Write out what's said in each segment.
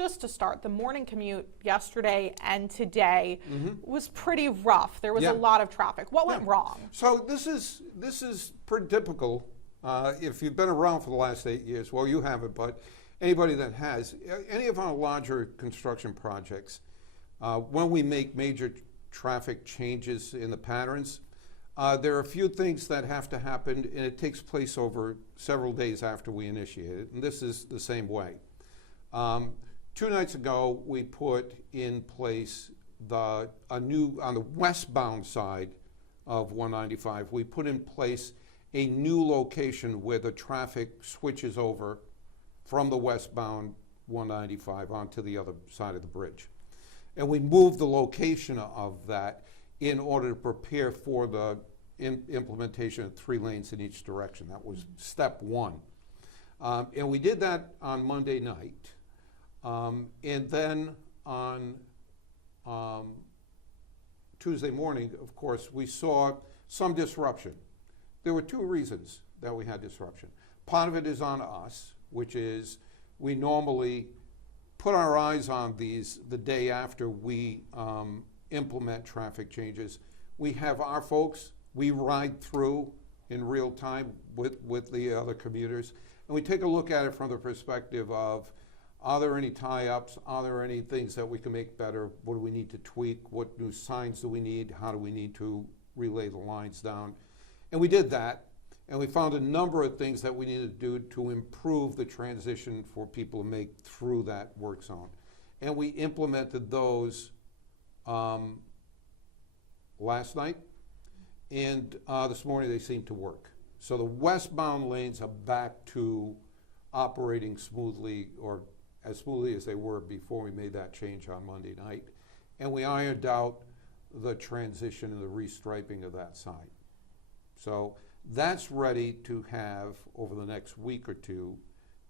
just to start, the morning commute yesterday and today was pretty rough. There was a lot of traffic. What went wrong? So this is pretty typical. If you've been around for the last 8 years, well, you haven't, but anybody that has, any of our larger construction projects, when we make major traffic changes in the patterns, there are a few things that have to happen, and it takes place over several days after we initiate it, and this is the same way. 2 nights ago, we put in place on the westbound side of 195, we put in place a new location where the traffic switches over from the westbound 195 onto the other side of the bridge. And we moved the location of that in order to prepare for the implementation of 3 lanes in each direction. That was step 1. And we did that on Monday night. And then on Tuesday morning, of course, we saw some disruption. There were 2 reasons that we had disruption. Part of it is on us, which is we normally put our eyes on these the day after we implement traffic changes. We have our folks, we ride through in real time with the other commuters, and we take a look at it from the perspective of, are there any tie-ups? Are there any things that we can make better? What do we need to tweak? What new signs do we need? How do we need to relay the lines down? And we did that, and we found a number of things that we needed to do to improve the transition for people to make through that work zone. And we implemented those last night, and this morning they seem to work. So the westbound lanes are back to operating smoothly, or as smoothly as they were before we made that change on Monday night. And we ironed out the transition and the restriping of that side. So that's ready to have, over the next week or 2,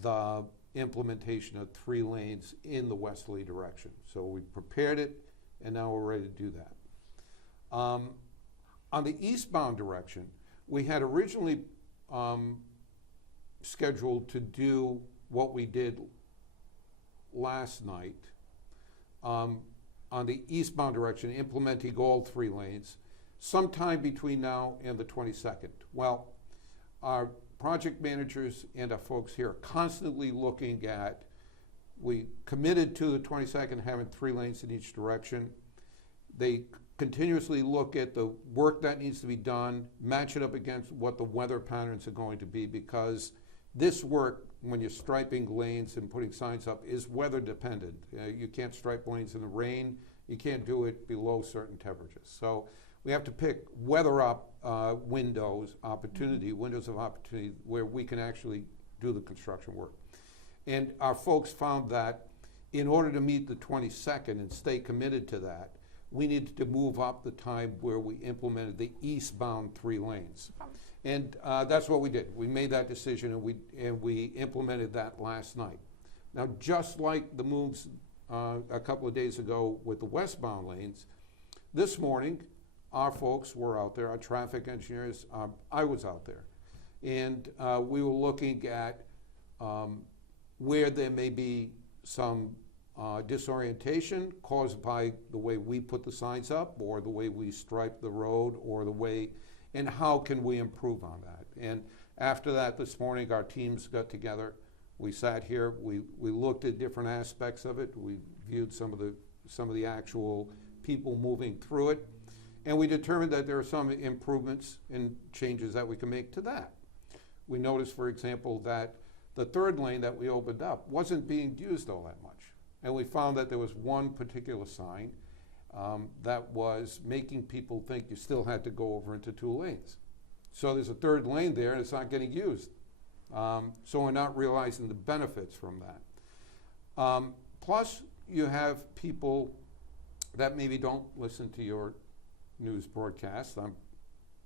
the implementation of 3 lanes in the westerly direction. So we prepared it, and now we're ready to do that. On the eastbound direction, we had originally scheduled to do what we did last night on the eastbound direction, implementing all 3 lanes, sometime between now and the 22nd. Well, our project managers and our folks here are constantly looking at, we committed to the 22nd having 3 lanes in each direction. They continuously look at the work that needs to be done, match it up against what the weather patterns are going to be, because this work, when you're striping lanes and putting signs up, is weather dependent. You can't stripe lanes in the rain. You can't do it below certain temperatures. So we have to pick weather up windows of opportunity where we can actually do the construction work. And our folks found that in order to meet the 22nd and stay committed to that, we needed to move up the time where we implemented the eastbound 3 lanes. And that's what we did. We made that decision, and we implemented that last night. Now, just like the moves a couple of days ago with the westbound lanes, this morning, our folks were out there, our traffic engineers, I was out there. And we were looking at where there may be some disorientation caused by the way we put the signs up, or the way we stripe the road, or the way, and how can we improve on that. And after that this morning, our teams got together. We sat here, we looked at different aspects of it. We viewed some of the actual people moving through it. And we determined that there are some improvements and changes that we can make to that. We noticed, for example, that the 3rd lane that we opened up wasn't being used all that much. And we found that there was one particular sign that was making people think you still had to go over into 2 lanes. So there's a 3rd lane there, and it's not getting used. So we're not realizing the benefits from that. Plus, you have people that maybe don't listen to your news broadcasts. I'm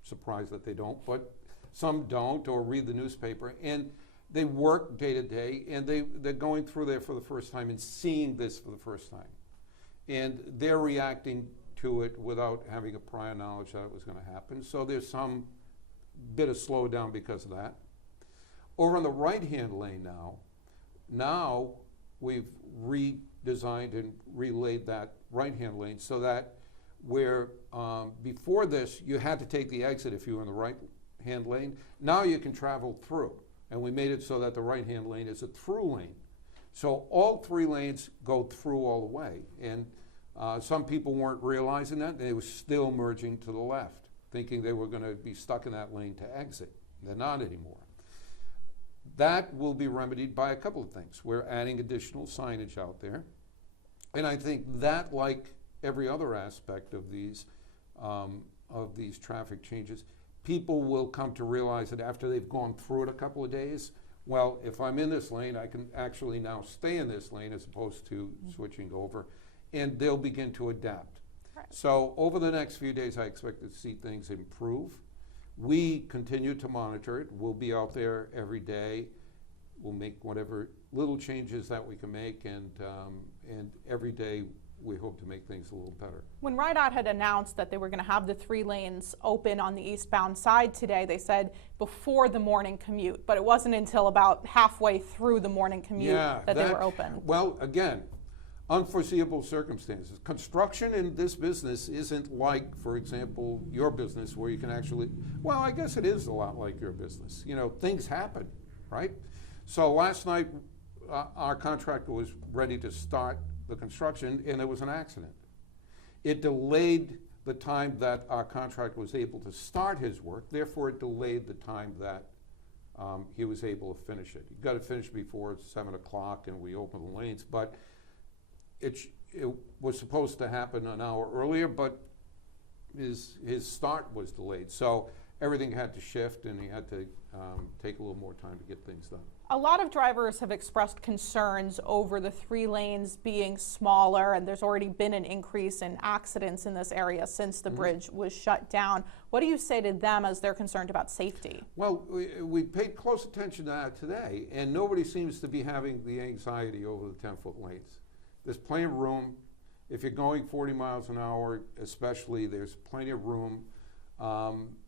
surprised that they don't, but some don't, or read the newspaper, and they work day to day, and they're going through there for the first time and seeing this for the first time. And they're reacting to it without having a prior knowledge that it was going to happen. So there's some bit of slowdown because of that. Over on the right-hand lane now we've redesigned and relayed that right-hand lane so that where before this you had to take the exit if you were in the right-hand lane, now you can travel through. And we made it so that the right-hand lane is a through lane. So all 3 lanes go through all the way. And some people weren't realizing that. They were still merging to the left, thinking they were going to be stuck in that lane to exit. They're not anymore. That will be remedied by a couple of things. We're adding additional signage out there. And I think that, like every other aspect of these traffic changes, people will come to realize that after they've gone through it a couple of days, well, if I'm in this lane, I can actually now stay in this lane as opposed to switching over, and they'll begin to adapt. Right. So over the next few days, I expect to see things improve. We continue to monitor it. We'll be out there every day. We'll make whatever little changes that we can make, and every day we hope to make things a little better. When RIDOT had announced that they were going to have the 3 lanes open on the eastbound side today, they said before the morning commute, but it wasn't until about halfway through the morning commute that they were open. Well, again, unforeseeable circumstances. Construction in this business isn't like, for example, your business where you can actually, well, I guess it is a lot like your business. You know, things happen, right? So last night, our contractor was ready to start the construction, and there was an accident. It delayed the time that our contractor was able to start his work, therefore it delayed the time that he was able to finish it. He got it finished before 7 o'clock and we opened the lanes, but it was supposed to happen an hour earlier, but his start was delayed. So everything had to shift, and he had to take a little more time to get things done. A lot of drivers have expressed concerns over the 3 lanes being smaller, and there's already been an increase in accidents in this area since the bridge was shut down. What do you say to them as they're concerned about safety? Well, we paid close attention to that today, and nobody seems to be having the anxiety over the 10-foot lanes. There's plenty of room. If you're going 40 miles an hour, especially, there's plenty of room.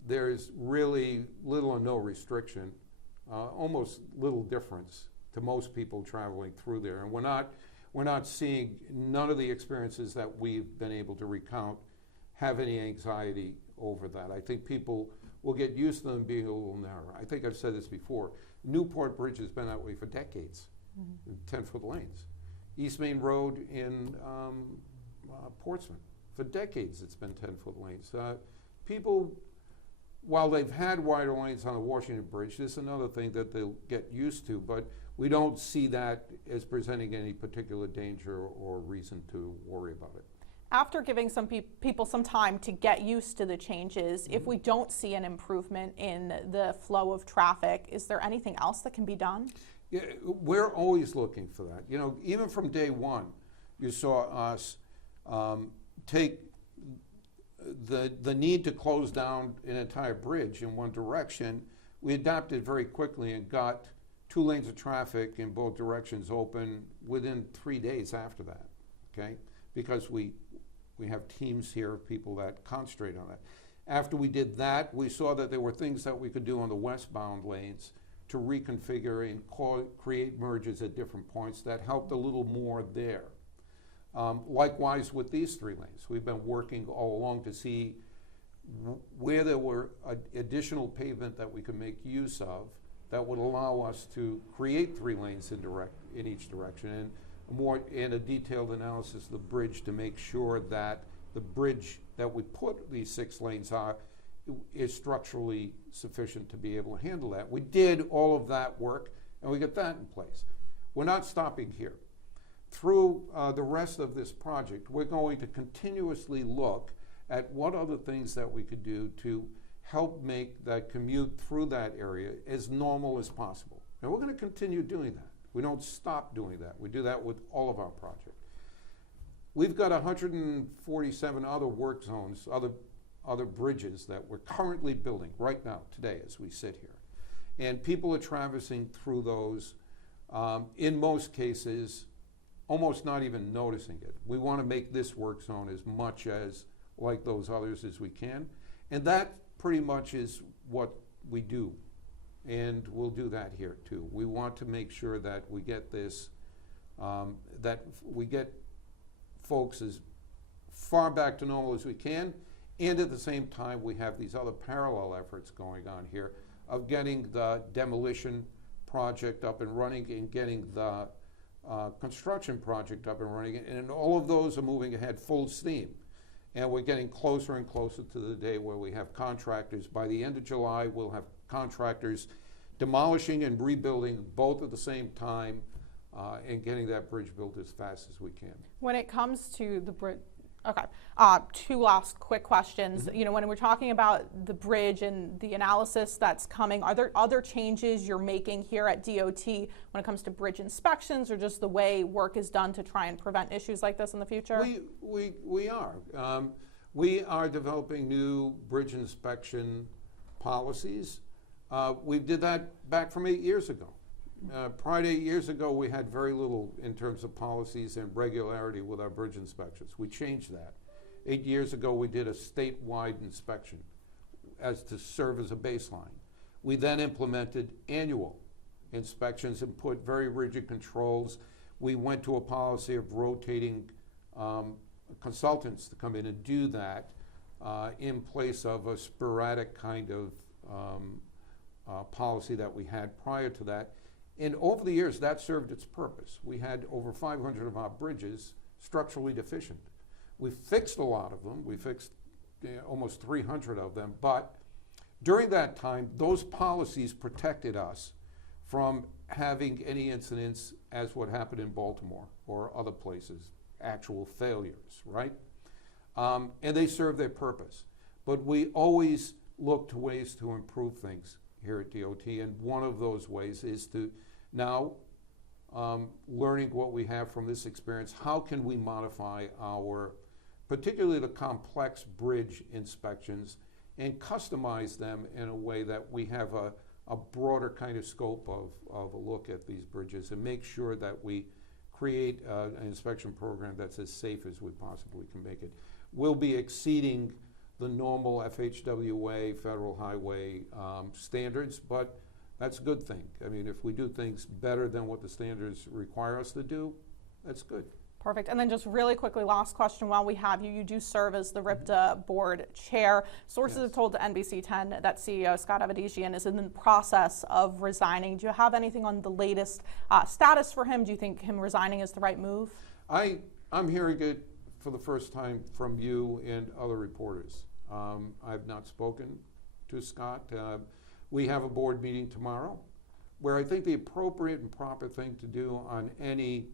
There's really little or no restriction. Almost little difference to most people traveling through there, and we're not seeing, none of the experiences that we've been able to recount have any anxiety over that. I think people will get used to them being a little narrower. I think I've said this before. Newport Bridge has been that way for decades, 10-foot lanes. East Main Road in Portsmouth, for decades it's been 10-foot lanes. People, while they've had wider lanes on the Washington Bridge, this is another thing that they'll get used to, but we don't see that as presenting any particular danger or reason to worry about it. After giving some people some time to get used to the changes, if we don't see an improvement in the flow of traffic, is there anything else that can be done? Yeah, we're always looking for that. You know, even from day one, you saw us take the need to close down an entire bridge in one direction. We adapted very quickly and got 2 lanes of traffic in both directions open within 3 days after that, okay? Because we have teams here of people that concentrate on that. After we did that, we saw that there were things that we could do on the westbound lanes to reconfigure and create merges at different points that helped a little more there. Likewise with these 3 lanes, we've been working all along to see where there were additional pavement that we could make use of that would allow us to create 3 lanes in each direction, and a detailed analysis of the bridge to make sure that the bridge that we put these 6 lanes on is structurally sufficient to be able to handle that. We did all of that work, and we got that in place. We're not stopping here. Through the rest of this project, we're going to continuously look at what other things that we could do to help make that commute through that area as normal as possible. And we're going to continue doing that. We don't stop doing that. We do that with all of our projects. We've got 147 other work zones, other bridges that we're currently building right now, today, as we sit here. And people are traversing through those, in most cases, almost not even noticing it. We want to make this work zone as much as like those others as we can. And that pretty much is what we do. And we'll do that here too. We want to make sure that we get this that we get folks as far back to normal as we can, and at the same time we have these other parallel efforts going on here of getting the demolition project up and running and getting the construction project up and running, and all of those are moving ahead full steam. And we're getting closer and closer to the day where we have contractors. By the end of July, we'll have contractors demolishing and rebuilding both at the same time, and getting that bridge built as fast as we can. When it comes to the bridge, okay, two last quick questions. You know, when we're talking about the bridge and the analysis that's coming, are there other changes you're making here at DOT when it comes to bridge inspections, or just the way work is done to try and prevent issues like this in the future? We are. We are developing new bridge inspection policies. We did that back from 8 years ago. Prior to 8 years ago, we had very little in terms of policies and regularity with our bridge inspections. We changed that. 8 years ago, we did a statewide inspection as to serve as a baseline. We then implemented annual inspections and put very rigid controls. We went to a policy of rotating consultants to come in and do that in place of a sporadic kind of policy that we had prior to that. And over the years, that served its purpose. We had over 500 of our bridges structurally deficient. We fixed a lot of them. We fixed almost 300 of them. But during that time, those policies protected us from having any incidents as what happened in Baltimore or other places, actual failures, right? And they served their purpose. But we always look to ways to improve things here at DOT, and one of those ways is to now, learning what we have from this experience, how can we modify our, particularly the complex bridge inspections, and customize them in a way that we have a broader kind of scope of a look at these bridges, and make sure that we create an inspection program that's as safe as we possibly can make it. We'll be exceeding the normal FHWA, Federal Highway standards, but that's a good thing. I mean, if we do things better than what the standards require us to do, that's good. Perfect. And then just really quickly, last question while we have you. You do serve as the RIPTA board chair. Sources have told to NBC 10 that CEO Scott Avedigian is in the process of resigning. Do you have anything on the latest status for him? Do you think him resigning is the right move? I'm hearing it for the first time from you and other reporters. I've not spoken to Scott. We have a board meeting tomorrow where I think the appropriate and proper thing to do on any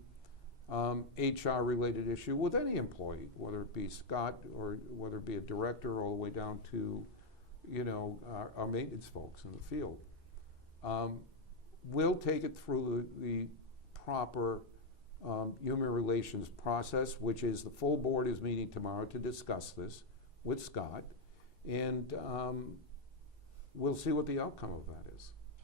HR-related issue with any employee, whether it be Scott or whether it be a director all the way down to, you know, our maintenance folks in the field, we'll take it through the proper human relations process, which is the full board is meeting tomorrow to discuss this with Scott, and we'll see what the outcome of that is.